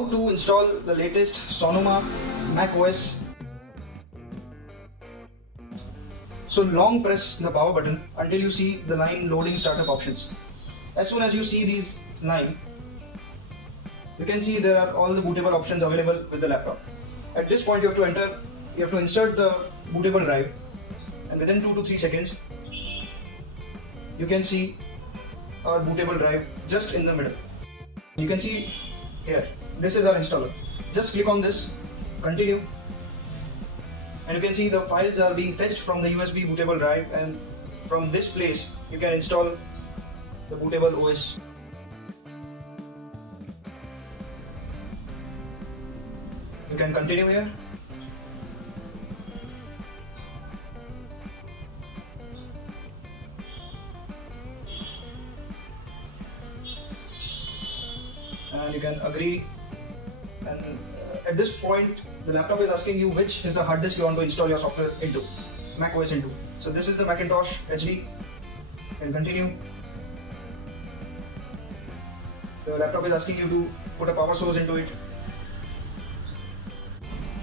how to install the latest Sonoma macOS. So long press the power button until you see the line loading startup options. As soon as you see these line, you can see there are all the bootable options available with the laptop. At this point you have to insert the bootable drive, and within 2 to 3 seconds you can see our bootable drive just in the middle. You can see here, this is our installer. Just click on this, continue, and you can see the files are being fetched from the USB bootable drive, and from this place you can install the bootable OS. You can continue here. And you can agree, and at this point the laptop is asking you which is the hard disk you want to install your software into, macOS into. So this is the Macintosh HD. You can continue. The laptop is asking you to put a power source into it.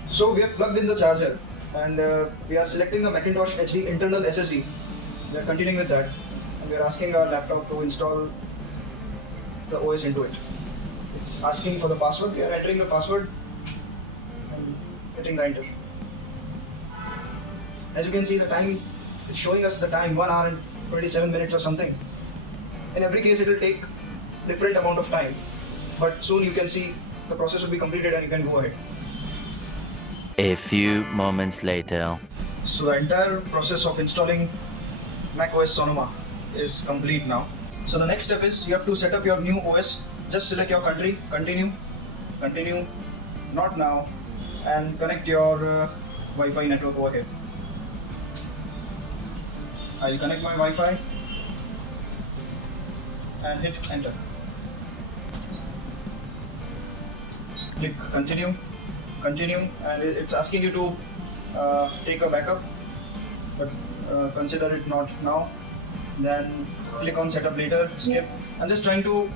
So we have plugged in the charger, and we are selecting the Macintosh HD internal SSD. We are continuing with that, and we are asking our laptop to install the OS into it. It's asking for the password. We are entering the password and hitting the enter. As you can see, the time, it's showing us the time 1 hour and 27 minutes or something. In every case it will take different amount of time, but soon you can see the process will be completed and you can go ahead. A few moments later. So the entire process of installing macOS Sonoma is complete now. So the next step is you have to set up your new OS. Just select your country, continue, not now, and connect your Wi-Fi network over here. I'll connect my Wi-Fi and hit enter. Click continue, and it's asking you to take a backup, but consider it not now. Then click on setup later, skip. I'm just trying to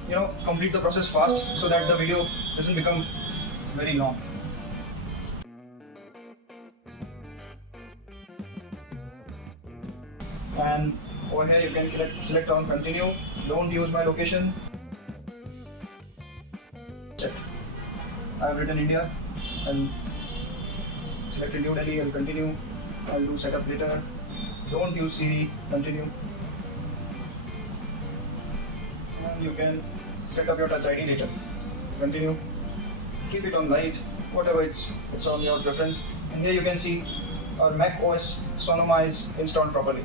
complete the process fast so that the video doesn't become very long. And over here you can select on continue, don't use my location. Set. I've written India and selected New Delhi. I'll continue. I'll do setup later. Don't use Siri, continue. And you can set up your Touch ID later. Continue. Keep it on light, whatever it's on your preference. And here you can see our macOS Sonoma is installed properly.